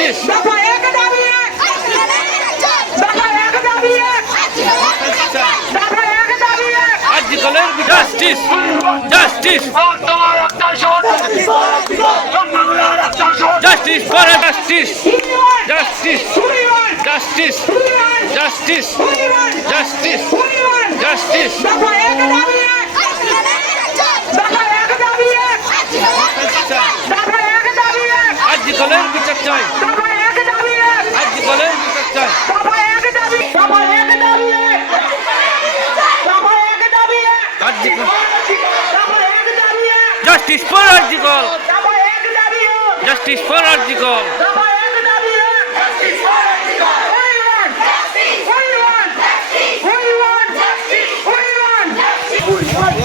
দফা এক দাবি এক দফা এক দাবি এক দফা এক দাবি এক আর্জিকলের justice justice justice for justice justice justice justice justice justice দফা এক দাবি এক বলেন বিচার চাই? আজ বলেন বিচার চাই? Justice for RG Kar justice for RG Kar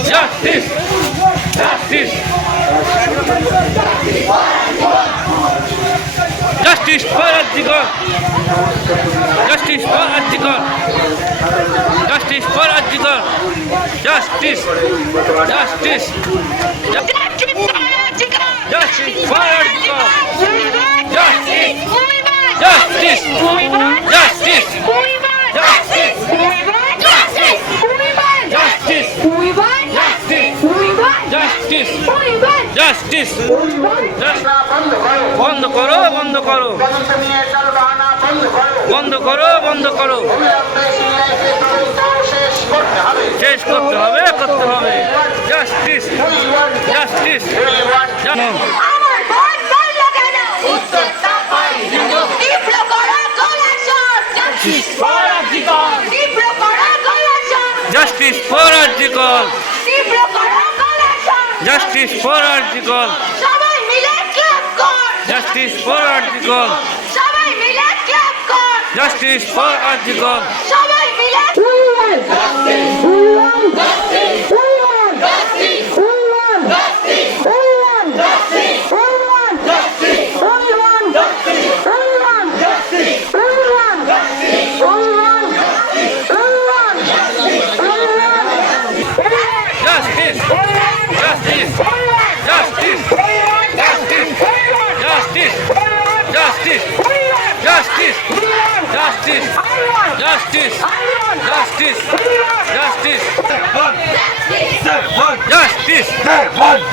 Justice! Justice! Justice! Justice for RG Kar justice for RG Kar justice for RG Kar justice justice justice for justice justice justice justice বন্ধ করো বন্ধ করো। বন্ধ করো বন্ধ করো। শেষ করতে হবে করতে হবে। জাস্টিস জাস্টিস জানো আমার ভোট জাস্টিস ফর আর্টিকল সবাই মিলে ক্লাপ কর। জাস্টিস ফর আর্টিকল সবাই মিলে ক্লাপ কর। জাস্টিস ফর আর্টিকল সবাই মিলে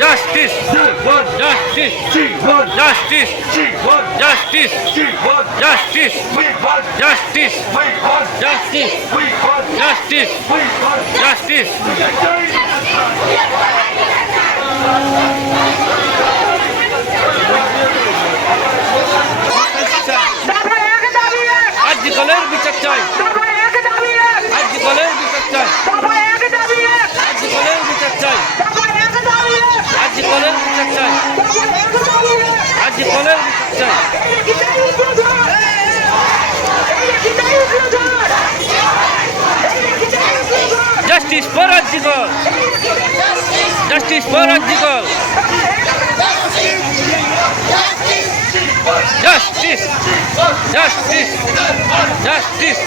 justice justice justice justice justice justice justice justice justice আর্জিকলের বিচার চাই আর্জিকলের বিচার চাই আর্জিকলের বিচার চাই আর্জিকলের বিচার চাই আর্জিকলের বিচার চাই RG Kar justice for justice justice justice justice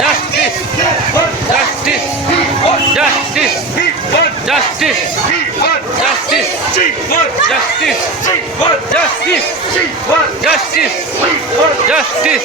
justice justice justice justice justice justice justice justice justice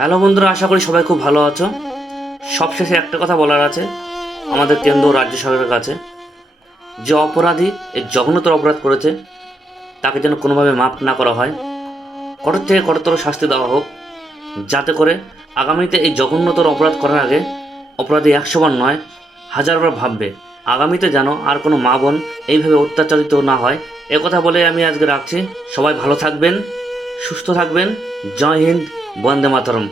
hello বন্ধুরা, আশা করি সবাই খুব ভালো আছো। সবশেষে একটা কথা বলার আছে, আমাদের কেন্দ্র রাজ্য সরকারের কাছে। যে অপরাধী এই জঘন্যতর অপরাধ করেছে, তাকে যেন কোনোভাবে মাপ না করা হয়। কঠোর থেকে কঠোরতর শাস্তি দেওয়া হোক, যাতে করে আগামীতে এই জঘন্যতর অপরাধ করার আগে অপরাধী একশো বার নয়, হাজারবার ভাববে, আগামীতে যেন আর কোনো মা বোন এইভাবে অত্যাচারিত না হয়। কথা বলে আমি আজকে রাখছি। সবাই ভালো থাকবেন, সুস্থ থাকবেন। জয় হিন্দ। বন্দে মাতরম